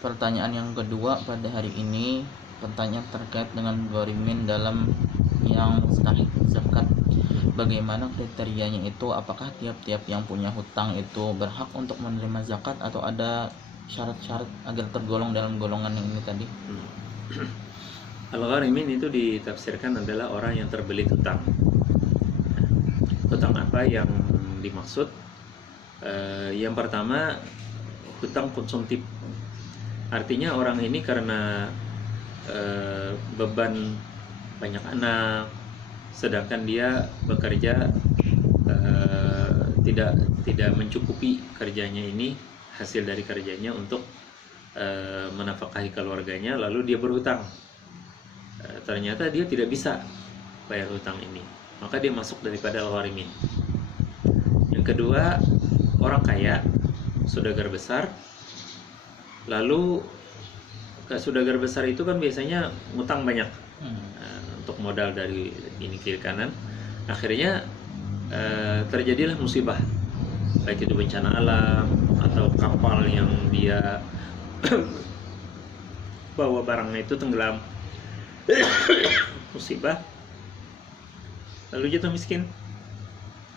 Pertanyaan yang kedua pada hari ini, pertanyaan terkait dengan ghorimin dalam yang mustahik zakat. Bagaimana kriterianya itu? Apakah tiap-tiap yang punya hutang itu berhak untuk menerima zakat atau ada syarat-syarat agar tergolong dalam golongan yang ini tadi? Al-gharimin itu ditafsirkan adalah orang yang terbelit hutang. Hutang apa yang dimaksud? Yang pertama, hutang konsumtif. Artinya orang ini karena beban banyak anak, sedangkan dia bekerja tidak mencukupi kerjanya ini, hasil dari kerjanya untuk menafkahi keluarganya, lalu dia berhutang. Ternyata dia tidak bisa bayar hutang ini, maka dia masuk daripada al-gharimin. Yang kedua, orang kaya, saudagar besar. Lalu saudagar besar itu kan biasanya ngutang banyak untuk modal dari ini kiri kanan. Akhirnya terjadilah musibah, baik itu bencana alam atau kapal yang dia bawa barangnya itu tenggelam, musibah, lalu jatuh miskin,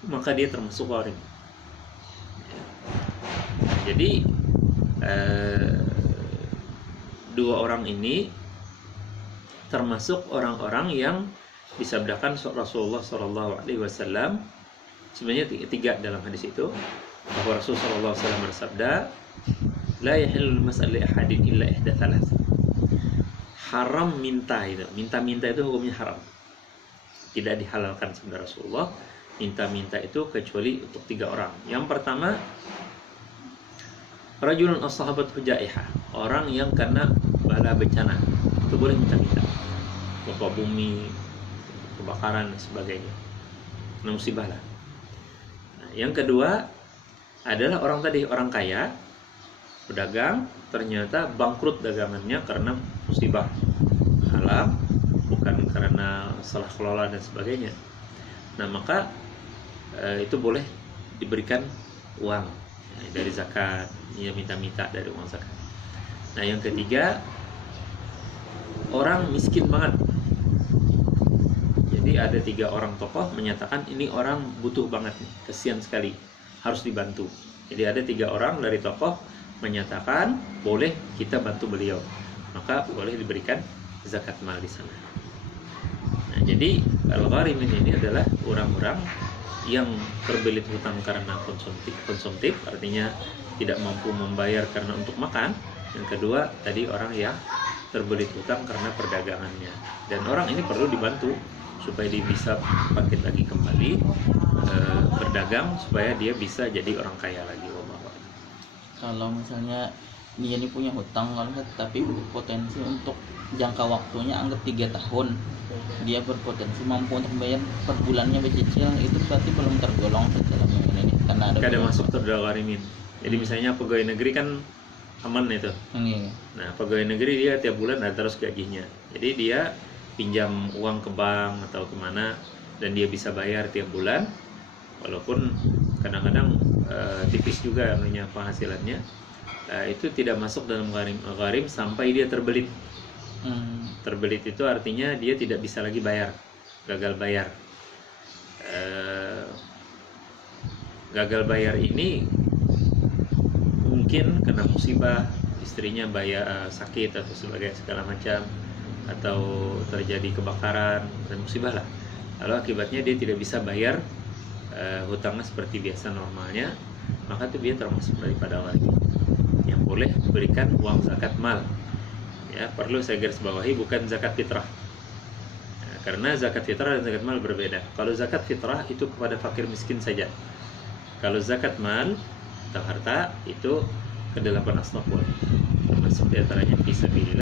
maka dia termasuk gharim. Jadi dua orang ini termasuk orang-orang yang disabdakan Rasulullah SAW. Sebenarnya tiga dalam hadis itu, bahwa Rasulullah SAW bersabda, la yahillu mas'al li ahadin illa ihda thalath. Haram minta itu, minta-minta itu hukumnya haram, tidak dihalalkan sabda Rasulullah. Minta-minta itu kecuali untuk tiga orang. Yang pertama, rajulun as-sahabat hujaiha, orang yang kena bala bencana, itu boleh minta-minta, gempa bumi, kebakaran dan sebagainya, kena musibah lah. Nah, yang kedua adalah orang tadi, orang kaya, pedagang, ternyata bangkrut dagangannya karena musibah alam, bukan karena salah kelola dan sebagainya. Nah, maka itu boleh diberikan uang dari zakat, dia minta-minta dari uang zakat. Nah, yang ketiga, orang miskin banget. Jadi ada tiga orang tokoh menyatakan ini orang butuh banget nih, kasihan sekali, harus dibantu. Jadi ada tiga orang dari tokoh menyatakan boleh kita bantu beliau, maka boleh diberikan zakat mal di sana. Nah, jadi al-gharimin ini adalah orang-orang yang terbelit hutang karena konsumtif, artinya tidak mampu membayar karena untuk makan. Yang kedua tadi, orang yang terbelit hutang karena perdagangannya, dan orang ini perlu dibantu supaya dia bisa bangkit lagi kembali berdagang, supaya dia bisa jadi orang kaya lagi. Kalau misalnya dia ini punya hutang tapi berpotensi untuk jangka waktunya anggap 3 tahun, dia berpotensi mampu untuk bayar per bulannya bercicil, itu berarti belum tergolong dalam ini karena ada masuk terdalam gharimin. Jadi misalnya pegawai negeri kan aman itu. Nah, pegawai negeri dia tiap bulan ada terus gajinya, jadi dia pinjam uang ke bank atau kemana, dan dia bisa bayar tiap bulan, walaupun kadang-kadang tipis juga anunya penghasilannya. Itu tidak masuk dalam gharim sampai dia terbelit. Terbelit itu artinya dia tidak bisa lagi bayar, gagal bayar. Gagal bayar ini mungkin kena musibah, istrinya sakit atau segala macam, atau terjadi kebakaran dan musibah lah, lalu akibatnya dia tidak bisa bayar hutangnya seperti biasa normalnya, maka itu dia termasuk daripada gharim yang boleh berikan uang zakat mal. Ya, perlu saya garis bawahi, bukan zakat fitrah. Karena zakat fitrah dan zakat mal berbeda. Kalau zakat fitrah itu kepada fakir miskin saja. Kalau zakat mal atau harta itu ke 8 asnaf, termasuk diantaranya fisabilillah.